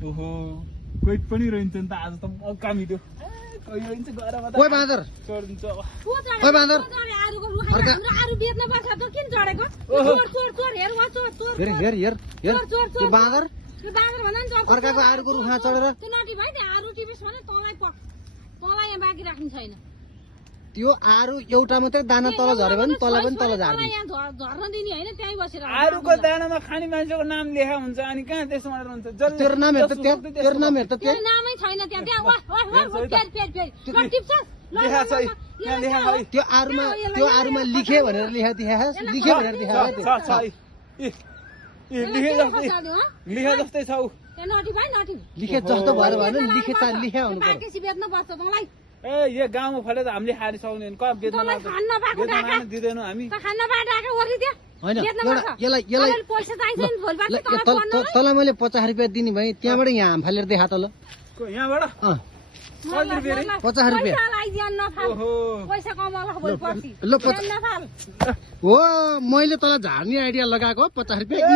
ओहो कोही पनि रहन्छ नि त आज त मौका मिल्यो कोही रहन्छ गएर ओइ बाँदर चढ्दिन्छ ओइ बाँदर आरुको रुखा हाम्रो आरु बेच्न पर्छ त किन चढेको चोर चोर चोर हेर वा चोर चोर हेर हेर हेर हेर त्यो बाँदर त्यो बाँदर भन्दा नि अर्काको आरुको रुखमा चढेर त्यो नटी भाइ त्यो आरु टिपिस भने तँलाई यहाँ बाँकी राख्नु छैन त्यो आरु एउटा मात्रै दाना तल झऱ्यो भने तँलाई पनि तल झार्ने यहाँ झर्न दिने होइन त्यहीँ बसेर आरुको दानामा खाने मान्छेको नाम लेखा हुन्छ अनि कहाँ त्यसमा हुन्छ तेरो नाम हेर त त्यहाँ तेरो नाम हेर त त्यो नामै छैन त्यहाँ त्यहाँ वा फेरि टिप्छ लेखा छ यहाँ लेखा है त्यो आरुमा लिखे भनेर लेखा देखाएस लिखे भनेर देखाएस छ लिखे जस्तै छ उ त्यहाँ नटी भाइ नटी लिखे जस्तो भएर भएन लिखे त लिखे हुनु पर्यो बाकेसी बेच्न पर्छ तँलाई ए यो गाउँमा फले त हामीले खान सक्दैन कहाँ बेच्न लाग्छ दिदैनौ हामी त खान्न बाटाको वरि त्यहाँ हैन यसलाई पैसा चाहिन्छ नि भोलिबाट तँलाई मैले 50 रुपियाँ दिने भए त्यहाँबाट यहाँ हाम फालेर देखा त ल यहाँबाट 50 रुपियाँ पैसा कमाउला भोलि पर्सि ल हो मैले तँलाई झार्ने आइडिया लगाएको 50 रुपियाँ